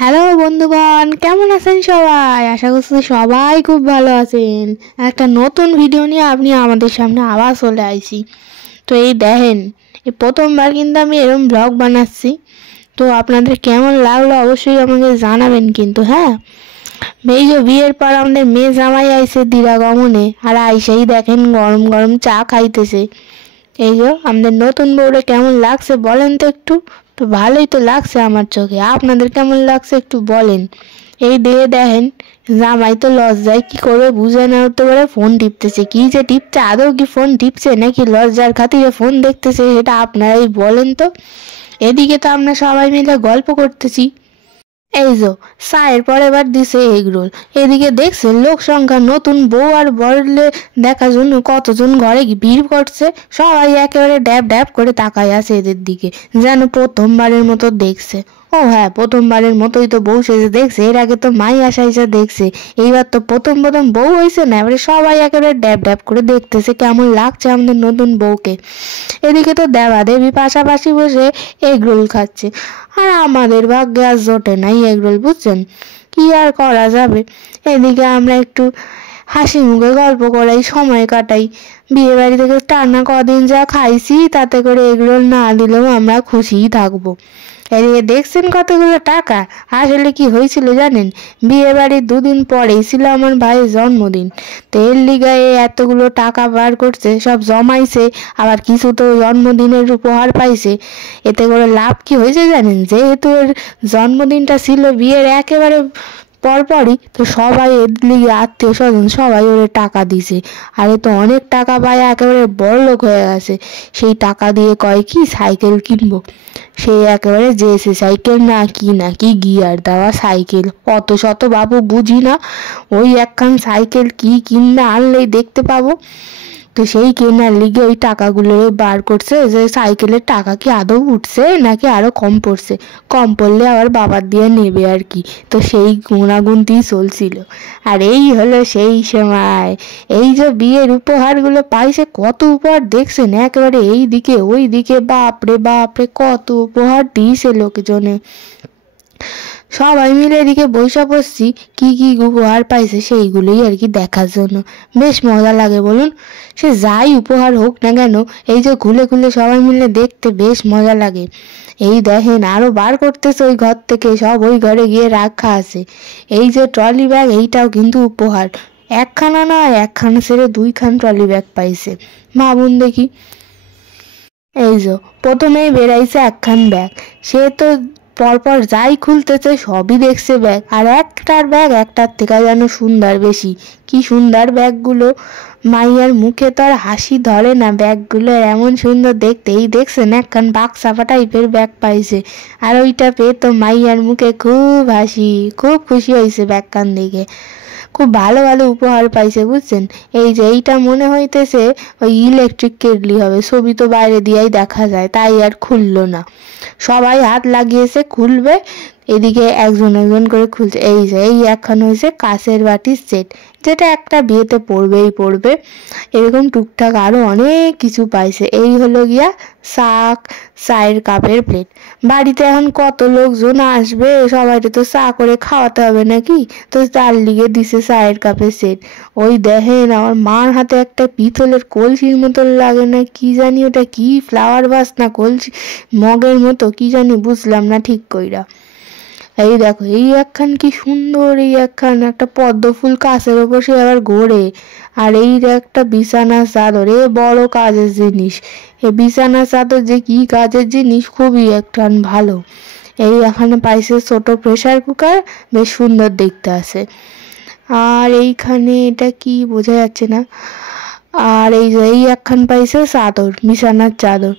Hello বন্ধুগণ, কেমন আছেন সবাই? আশা করছি সবাই খুব ভালো আছেন। একটা নতুন ভিডিও নিয়ে আপনি আমাদের সামনে আবার চলে আইছি। তো এই দেখেন, এই প্রথমবার কিন্তু আমি এরকম ব্লগ বানাচ্ছি। তো আপনাদের কেমন লাগলো অবশ্যই আমাকে জানাবেন কিন্তু, হ্যাঁ। এই যে বিয়ের পর আমাদের মেয়ে জামাই আইছে দিরাগমনে, আর আইসেই দেখেন গরম গরম চা খাইতেছে। এই যে আমাদের নতুন বউরে কেমন লাগছে বলেন তো একটু। তো ভালোই তো লাগছে আমার চোখে, আপনাদের কেমন লাগছে একটু বলেন। এই দিয়ে দেখেন জামাই তো লজ্জায় কি করবে বুঝে না উঠতে পারে, ফোন টিপতেছে। কি যে টিপছে, আদৌ কি ফোন টিপছে নাকি লজ্জার খাতিরে ফোন দেখতেছে, সেটা আপনারাই বলেন তো। এদিকে তো আমরা সবাই মিলে গল্প করতেছি। এই যে চায়ের পর এবার দিছে এগরোল। এদিকে দেখছেন লোক সংখ্যা, নতুন বউ আর বরলে দেখার জন্য কতজন ঘরে ভিড় করছে। সবাই একেবারে ড্যাব ড্যাব করে তাকায় আছে এদের দিকে, যেন প্রথমবারের মতো দেখছে। ও হ্যাঁ, প্রথমবারের মতোই তো বউ সেজে দেখছে, এর আগে তো মাই আসাইসা দেখছে। এইবার তো প্রথম প্রথম বউ হয়েছে না, এবারে সবাই একেবারে ড্যাব ড্যাব করে দেখতেছে কেমন লাগছে আমাদের নতুন বউকে। এদিকে তো দেবা দেবী পাশাপাশি বসে এগরোল খাচ্ছে, আর আমাদের ভাগ্যে আর জোটে নাই এগরোল, বুঝছেন। কি আর করা যাবে। এদিকে আমরা একটু হাসি মুখে গল্প করাই, সময় কাটাই। বিয়ে বাড়ি থেকে টানা কদিন যা খাইছি, তাতে করে এগরোল না দিলেও আমরা খুশিই থাকবো। এদিকে দেখছেন কতগুলো টাকা। আসলে কি হয়েছিল জানেন, বিয়ে বাড়ির দুদিন পরেই ছিল আমার ভাইয়ের জন্মদিন। তো এর লিগায় এতগুলো টাকা বার করছে, সব জমাইছে, আবার কিছু তো জন্মদিনের উপহার পাইছে। এতে করে লাভ কি হয়েছে জানেন, যেহেতু এর জন্মদিনটা ছিল বিয়ের একেবারে পরপরই, তো সবাই এর লিগে আত্মীয় স্বজন সবাই ওরে টাকা দিছে। আর এ তো অনেক টাকা পায়, একেবারে বড়লোক হয়ে গেছে। সেই টাকা দিয়ে কয় কি সাইকেল কিনবো। সেই একেবারে জেসি সাইকেল, নাকি গিয়ার দেওয়া সাইকেল, অত শত বাবু বুঝি না। ওই একখান সাইকেল কি কিনলে আনলেই দেখতে পাবো। তো সেই কেনার লিগে ওই টাকাগুলো বার করছে, যে সাইকেলের টাকা কি আদৌ উঠছে নাকি আরো কম পড়ছে। কম পড়লে আবার বাবার দিয়ে নেবে আর কি। তো সেই গুণাগুনতি চলছিল। আর এই হলো সেই সময়, এই যে বিয়ের উপহারগুলো পাইছে, কত উপহার দেখছেন, একেবারে এই দিকে ওই দিকে, বাপরে বাপরে কত উপহার দিয়েছে লোকজনে। সবাই মিলে এদিকে বৈশা পড়ছি, কি কি উপহার পাইছে সেইগুলোই আর কি দেখার জন্য। বেশ মজা লাগে বলুন। সে যাই উপহার হোক না কেন, এই যে খুলে খুলে সবাই মিলে দেখতে বেশ মজা লাগে। এই দেখেন আরো বার করতেছে ওই ঘর থেকে, সব ওই ঘরে গিয়ে রাখা আছে। এই যে ট্রলি ব্যাগ, এইটাও কিন্তু উপহার। একখানা না, একখানা ছেড়ে দুইখান ট্রলি ব্যাগ পাইছে, ভাবুন দেখি। এই যে প্রথমেই বেরাইছে একখান ব্যাগ, সে তো পরপর যাই খুলতেছে সবই দেখছে ব্যাগ, আর একটার ব্যাগ একটার থেকে যেন সুন্দর বেশি। কি সুন্দর ব্যাগগুলো, মাইয়ার মুখে তো আর হাসি ধরে না, ব্যাগগুলো এমন সুন্দর দেখতে। এই দেখছেন একখান বাক্সাফা টাইপের ব্যাগ পাইছে, আর ওইটা পেয়ে তো মাইয়ার মুখে খুব হাসি, খুব খুশি হয়েছে ব্যাগখান দেখে। খুব ভালো ভালো উপহার পাইছে, বুঝছেন। এই যে এইটা মনে হইতেছে ওই ইলেকট্রিক কেটলি হবে, ছবি তো বাইরে দিয়েই দেখা যায়, তাই আর খুললো না। সবাই হাত লাগিয়েছে খুলবে, এদিকে একজন একজন করে খুলছে। এই যে এই এখন হয়েছে কাঁচের বাটির সেট, যেটা একটা বিয়েতে পড়বে। এরকম টুকটাক আরো অনেক কিছু পাইছে। এই হলো গিয়া শাক, চায়ের কাপের প্লেট। বাড়িতে এখন কত লোকজন আসবে, সবাইকে তো চা করে খাওয়াতে হবে নাকি, তো তার লিগে দিছে চায়ের কাপের সেট। ওই দেখেন আমার মার হাতে একটা পিতলের কলসির মতো লাগে না, কি জানি ওটা কি, ফ্লাওয়ার ভাস না কলসি, মগের মতো কি জানি, বুঝলাম না ঠিক কইরা। এই দেখো এই একখান কি সুন্দর, এই একখান একটা পদ্ম ফুল কাছের ওপর সে আবার ঘোরে। আর এই একটা বিছানা চাদর, এ বড় কাজের জিনিস। এই বিছানা চাদর যে কি কাজের জিনিস, খুবই একখান ভালো। এই এখানে পাইছে ছোট প্রেসার কুকার, বেশ সুন্দর দেখতে আছে। আর এইখানে এটা কি বোঝা যাচ্ছে না। আর এই যে এই একখান পাইছে চাদর, বিছানার চাদর।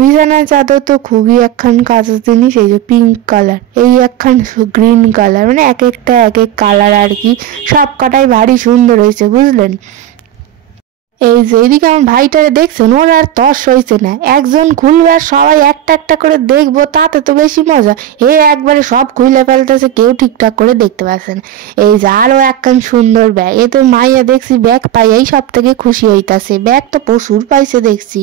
বিছানার চাদর তো খুবই একখান কাজের জিনিস। এই যে পিঙ্ক কালার, এই একখান গ্রিন কালার, মানে এক একটা এক এক কালার আর কি, সব কটাই ভারী সুন্দর হয়েছে, বুঝলেন। এই যে এদিকে আমার ভাইটারে দেখছেন, ওর আর তর্স হয়েছে না, একজন খুলবে আর সবাই একটা একটা করে দেখবো, তাতে তো বেশি মজা। এ একবারে সব খুলে ফেলতেছে, কেউ ঠিকঠাক করে দেখতে পাচ্ছে না। এই যে আরো একখান সুন্দর ব্যাগ, এ তো মাইয়া দেখছি ব্যাগ পাইয়াই সব থেকে খুশি হইতাছে, ব্যাগ তো প্রচুর পাইছে দেখছি।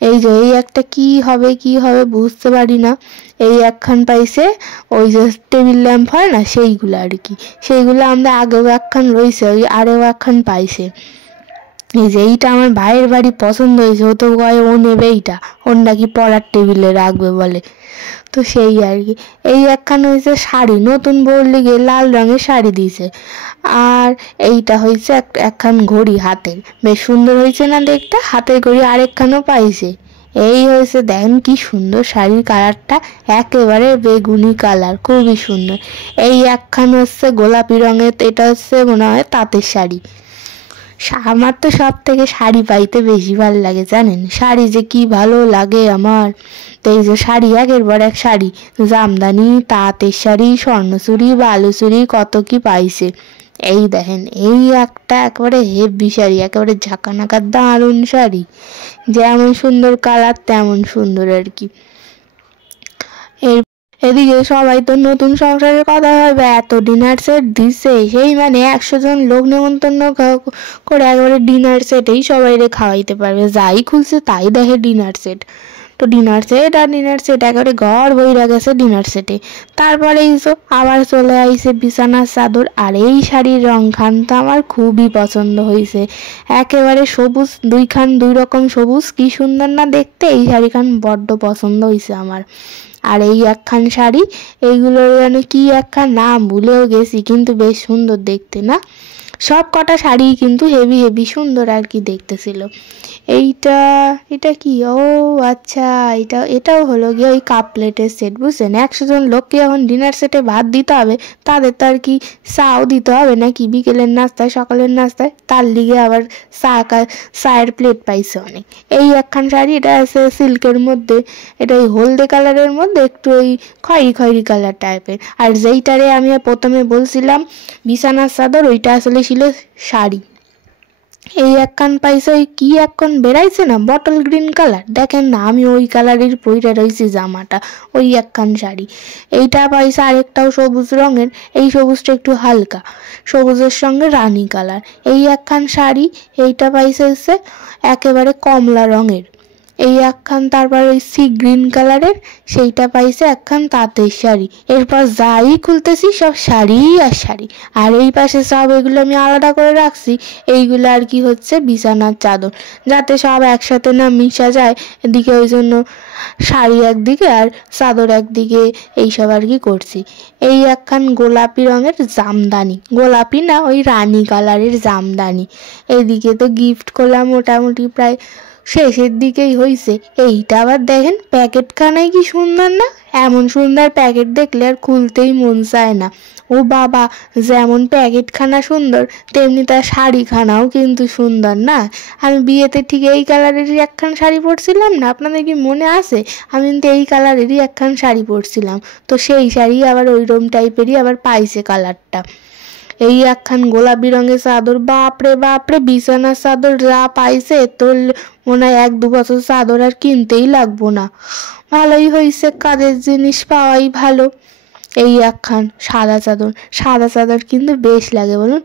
এই যে এই একটা কি হবে বুঝতে পারি না। এই একখান পাইছে ওই যে টেবিল ল্যাম্প হয় না সেইগুলো আর কি, সেইগুলো আমরা আগেও একখান রয়েছে, ওই আরেও একখান পাইছে। এই যে এইটা আমার ভাইয়ের বাড়ি পছন্দ হয়েছে, ও তো কয় ও নেবে এইটা, ওর নাকি পড়ার টেবিলে রাখবে বলে। তো সেই আর কি। এই একখান হয়েছে শাড়ি, নতুন বউর লিগে লাল রঙের শাড়ি দিয়েছে। আর এইটা হয়েছে একখান ঘড়ি হাতের, বেশ সুন্দর হয়েছে না দেখতে, হাতের ঘড়ি আরেকখানও পাইছে। এই হয়েছে, দেখেন কি সুন্দর শাড়ির কালারটা, একেবারে বেগুনি কালার, খুবই সুন্দর। এই একখান হচ্ছে গোলাপি রঙের, এটা হচ্ছে মনে হয় তাঁতের শাড়ি। আমার তো সব থেকে শাড়ি পাইতে বেশি ভালো লাগে জানেন, শাড়ি যে কি ভালো লাগে আমার। তো এই যে শাড়ি, একের পর এক শাড়ি, জামদানি, তাঁতের শাড়ি, স্বর্ণচুরি, বালুচুরি, কত কি পাইছে। এই দেখেন এই একটা একেবারে হেভি শাড়ি, একেবারে ঝাঁকানাকা দারুণ শাড়ি, যেমন সুন্দর কালার তেমন সুন্দর আর কি। এদিকে সবাই তো নতুন সংসারের কথা ভাবে এত ডিনার সেট দিছে, সেই মানে 100 জন লোক নেমন্তন্ন করে একেবারে ডিনার সেটেই সবাই খাওয়াইতে পারবে, যাই খুলছে তাই দেখে ডিনার সেট। তো ডিনার সেট আর ডিনার সেট, একেবারে ঘর বইরা গেছে ডিনার সেটে। তারপরে আবার চলে আইছে বিছানার চাদর, আর এই শাড়ির রং খান তো আমার খুবই পছন্দ হয়েছে, একেবারে সবুজ, দুই রকম সবুজ, কি সুন্দর না দেখতে। এই শাড়ি খান বড্ড পছন্দ হয়েছে আমার। আর এই একখান শাড়ি, এইগুলোর যেন কি একখান নাম ভুলেও গেছি, কিন্তু বেশ সুন্দর দেখতে না, সব কটা শাড়ি কিন্তু হেভি সুন্দর আর কি দেখতেছিল। এটা কি, ও আচ্ছা, এটাও হলো গিয়ে ওই কাপ প্লেটের সেট, বুঝছেন। 100 জন লোককে যখন ডিনার সেটে ভাত দিতে হবে, তাদের তো আর কি চাও দিতে হবে নাকি, বিকেলের নাস্তায় সকালের নাস্তায়, তার লিগে আবার চায়ের প্লেট পাইছে অনেক। এই একখান শাড়ি, এটা আছে সিল্কের মধ্যে, এটা ওই হলদে কালারের মধ্যে একটু ওই খয়েরি কালার টাইপের। আর যেইটারে আমি প্রথমে বলছিলাম বিছানার চাদর, ওইটা আসলে ছিল শাড়ি। এই একখান পাইছে ওই কি একখান বেড়াইছে না বটল গ্রিন কালার, দেখেন না আমি ওই কালারের পইরা রয়েছি জামাটা, ওই একখান শাড়ি। এইটা পাইছে আরেকটাও সবুজ রঙের, এই সবুজটা একটু হালকা, সবুজের সঙ্গে রানী কালার। এই একখান শাড়ি, এইটা পাইছে হচ্ছে একেবারে কমলা রঙের। এই একখান তারপর ওই সি গ্রিন কালারের, সেইটা পাইছে একখান তাঁতের শাড়ি। এরপর যাই খুলতেছি সব শাড়ি আর শাড়ি। আর এই পাশে সব এগুলো আমি আলাদা করে রাখছি, এইগুলো আর কি হচ্ছে বিছানার চাদর, যাতে সব একসাথে না মিশা যায়, এদিকে ওই জন্য শাড়ি একদিকে আর চাদর একদিকে, এইসব আর কি করছি। এই একখান গোলাপি রঙের জামদানি, গোলাপি না ওই রানী কালারের জামদানি। এইদিকে তো গিফট করলাম মোটামুটি প্রায় শেষের দিকেই হয়েছে। এইটা আবার দেখেন প্যাকেটখানাই কি সুন্দর না, এমন সুন্দর প্যাকেট দেখলে আর খুলতেই মন চায় না। ও বাবা, যেমন প্যাকেটখানা সুন্দর তেমনি তার শাড়িখানাও কিন্তু সুন্দর না। আমি বিয়েতে ঠিক এই কালারেরই একখান শাড়ি পরছিলাম না, আপনাদের কি মনে আছে? আমি কিন্তু এই কালারেরই একখান শাড়ি পরছিলাম, তো সেই শাড়ি আবার ওইরকম টাইপেরই আবার পাইছে কালারটা। এই একখান গোলাপি রঙের চাদর, বাপরে বিছানার চাদর যা পাইছে, তোর মনে হয় 1-2 বছর চাদর আর কিনতেই লাগবো না। ভালোই হয়েছে, কাজের জিনিস পাওয়াই ভালো। এই একখান সাদা চাদর কিন্তু বেশ লাগে বলুন,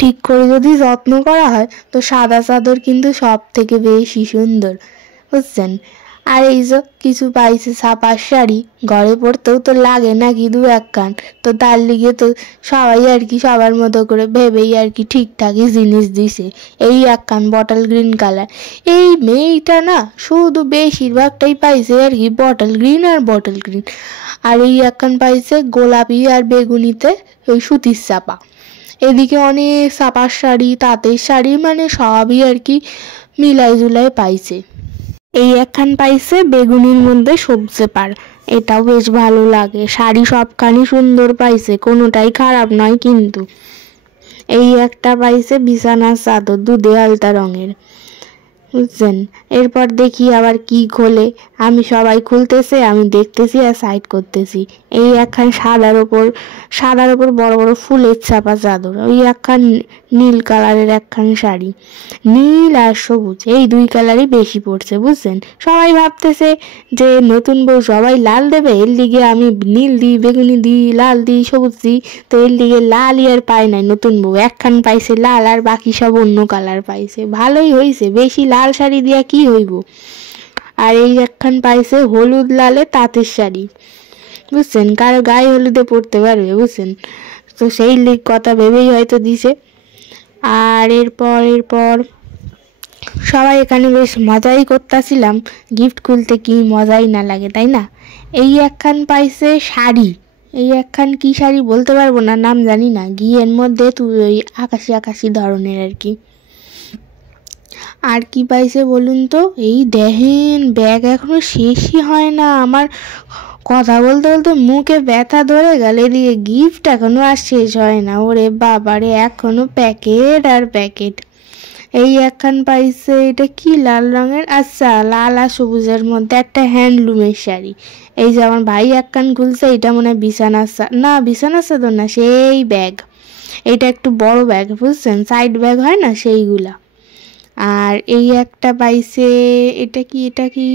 ঠিক করে যদি যত্ন করা হয় তো সাদা চাদর কিন্তু সব থেকে বেশি সুন্দর, বুঝছেন। আর এই যে কিছু পাইছে ছাপার শাড়ি, ঘরে পড়তেও তো লাগে নাকি 2-1 খান, তো তার লিগে তো সবাই আর কি সবার মতো করে ভেবেই আর কি ঠিকঠাকই জিনিস দিছে। এই একখান বটল গ্রিন কালার, এই মেয়েটা না শুধু বেশিরভাগটাই পাইছে আর কি বটল গ্রিন। আর এই একখান পাইছে গোলাপি আর বেগুনিতে ওই সুতির চাপা। এদিকে অনেক ছাপার শাড়ি, তাঁতের শাড়ি, মানে সবই আর কি মিলাই জুলাই পাইছে। এই একখান পাইছে বেগুনির মধ্যে সবজে পার, এটাও বেশ ভালো লাগে। শাড়ি সবখানি সুন্দর পাইছে, কোনোটাই খারাপ নয় কিন্তু। এই একটা পাইছে বিছানার চাদর, দুধে আলতা রঙের, বুঝছেন। এরপর দেখি আবার কি খোলে, আমি সবাই খুলতেছে আমি দেখতেছি আর সাইড করতেছি। এই একখান সাদার ওপর বড় বড় ফুলের ছাপা চাদর, ওই একখান নীল কালারের একখান শাড়ি, নীল আর সবুজ এই 2 কালারই বেশি পড়ছে, বুঝছেন। সবাই ভাবতেছে যে নতুন বউ সবাই লাল দেবে, এর লিগে আমি নীল দিই, বেগুনি দিই, লাল দিই, সবুজ দিই, তো এর লিগে লালই আর পায় নাই নতুন বউ, একখান পাইছে লাল আর বাকি সব অন্য কালার পাইছে। ভালোই হয়েছে, বেশি লাল লাল শাড়ি দিয়া কি হইব। আর এই একখান পাইছে হলুদ লালে তাঁতের শাড়ি, বুঝছেন, কারো গায়ে হলুদে পড়তে পারবে, বুঝছেন। তো সেই কথা ভেবেই হয়তো দিছে। আর এরপর সবাই এখানে বেশ মজাই করতেছিলাম, গিফট খুলতে কি মজাই না লাগে, তাই না। এই একখান পাইছে শাড়ি, এই একখান কি শাড়ি বলতে পারবো না, নাম জানি না, ঘিয়ের মধ্যে তুই ওই আকাশি আকাশি ধরনের আর কি। আর কি পাইছে বলুন তো, এই দেখেন ব্যাগ এখনো শেষই হয় না, আমার কথা বলতে বলতে মুখে ব্যথা ধরে গেল, এদিকে গিফট এখনো আর শেষ হয় না। ওরে বাবারে, এখনো প্যাকেট আর প্যাকেট। এই একখান পাইছে, এটা কি লাল রঙের, আচ্ছা লাল আর সবুজের মধ্যে একটা হ্যান্ডলুমের শাড়ি। এই যে আমার ভাই একখান খুলছে, এটা মনে হয় বিছানার না, বিছানার চাদর না, সেই ব্যাগ। এটা একটু বড় ব্যাগ, বুঝছেন, সাইড ব্যাগ হয় না সেইগুলা। আর এই একটা পাইছে, এটা কি,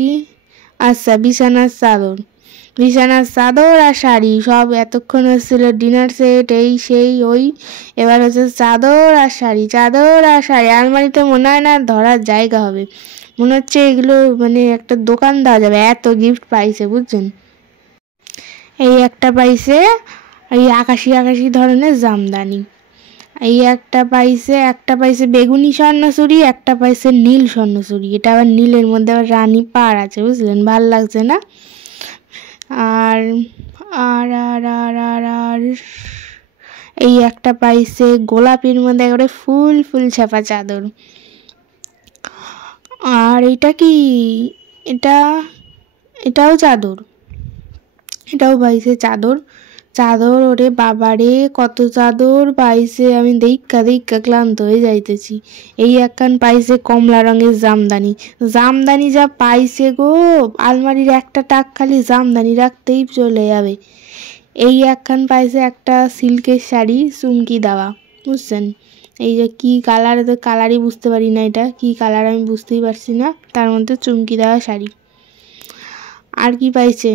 আচ্ছা বিছানার চাদর আর শাড়ি, সব এতক্ষণ হচ্ছিল ডিনার সেট এই সেই ওই, এবার হচ্ছে চাদর আর শাড়ি। আলমারিতে মনে হয় না ধরার জায়গা হবে, মনে হচ্ছে এগুলো মানে একটা দোকান দেওয়া যাবে, এত গিফট পাইছে, বুঝছেন। এই একটা পাইছে এই আকাশি আকাশি ধরনের জামদানি। এই একটা পাইছে বেগুনি স্বর্ণচুরি, একটা পাইছে নীল স্বর্ণচুরি। এটা আবার নীলের মধ্যে আবার রানী পাড় আছে, বুঝলেন, ভাল লাগছে না। আর আর আর আর আর আর এই একটা পাইছে গোলাপির মধ্যে একেবারে ফুল ফুল ছাপা চাদর। আর এটা কি, এটাও চাদর, এটাও পাইছে চাদর। ওরে বাবারে, কত চাদর পাইছে, আমি দেখা ক্লান্ত হয়ে যাইতেছি। এই একখান পাইছে কমলা রঙের জামদানি যা পাইছে গো, আলমারির একটা টাক খালি জামদানি রাখতেই চলে যাবে। এই একখান পাইছে একটা সিল্কের শাড়ি চুমকি দেওয়া, বুঝছেন। এই যে কি কালার, তো কালারই বুঝতে পারি না, এটা কি কালার আমি বুঝতেই পারছি না, তার মধ্যে চুমকি দেওয়া শাড়ি। আর কি পাইছে,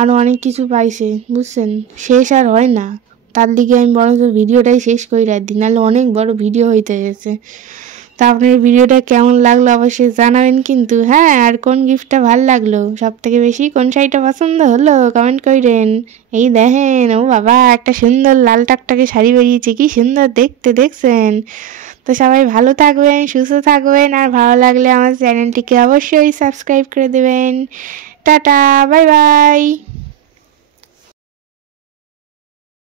আরও অনেক কিছু পাইছে, বুঝছেন, শেষ আর হয় না। তার দিকে আমি বরঞ্চ ভিডিওটাই শেষ করে দিই, নাহলে অনেক বড় ভিডিও হইতে গেছে। তা আপনার ভিডিওটা কেমন লাগলো অবশ্যই জানাবেন কিন্তু, হ্যাঁ। আর কোন গিফটটা ভালো লাগলো সব থেকে বেশি, কোন শাড়িটা পছন্দ হলো কমেন্ট করেন। এই দেখেন, ও বাবা, একটা সুন্দর লাল টাকটাকে শাড়ি বেরিয়েছে, কি সুন্দর দেখতে, দেখছেন। তো সবাই ভালো থাকবেন, সুস্থ থাকবেন, আর ভালো লাগলে আমার চ্যানেলটিকে অবশ্যই সাবস্ক্রাইব করে দেবেন। Tata, bye bye.